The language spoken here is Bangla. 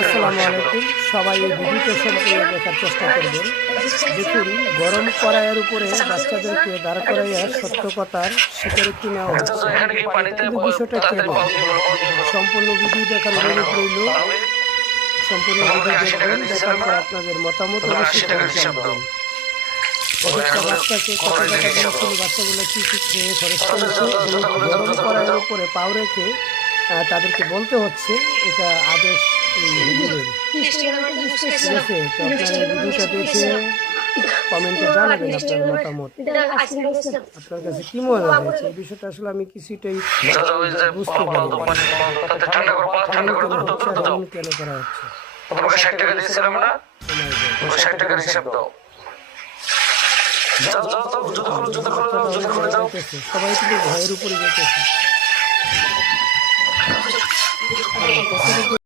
আসসালামু আলাইকুম। সবাই এই ভিডিওটা সম্পূর্ণ দেখার চেষ্টা করবেন। দেখুন, গরম কড়াইয়ের উপরে বাচ্চাদেরকে দাঁড় করাইয়া সত্য কথার স্বীকারোক্তি নেওয়া হচ্ছে। কিন্তু বিষয়টা কেন? সম্পূর্ণ ভিডিও দেখার অনুরোধ রইল। সম্পূর্ণ ভিডিও দেখবেন, দেখার পর আপনাদের মতামত অবশ্যই জানাবেন। একটা বাচ্চাকে কত টাকা দিয়েছিল, বাচ্চাগুলো কি কি খেয়ে খরচ করেছে, গরম কড়াইয়ের উপরে পাও রেখে তাদেরকে বলতে হচ্ছে এটা আদেশ হুজুরের। ঠিক আছে, তো আপনারা এই ভিডিওটা দেখে কমেন্টে জানাবেন আপনার মতামত। আপনার কাছে কি মনে হয়েছে এই বিষয়টা? আসলে আমি কিছুটাই বুঝতে পারি কেন করা হচ্ছে। তোমাকে 60 টাকা দিয়েছিলাম না, 60 টাকার হিসাব দাও। সবাই কিন্তু ভয়ের উপরে যেতেছে।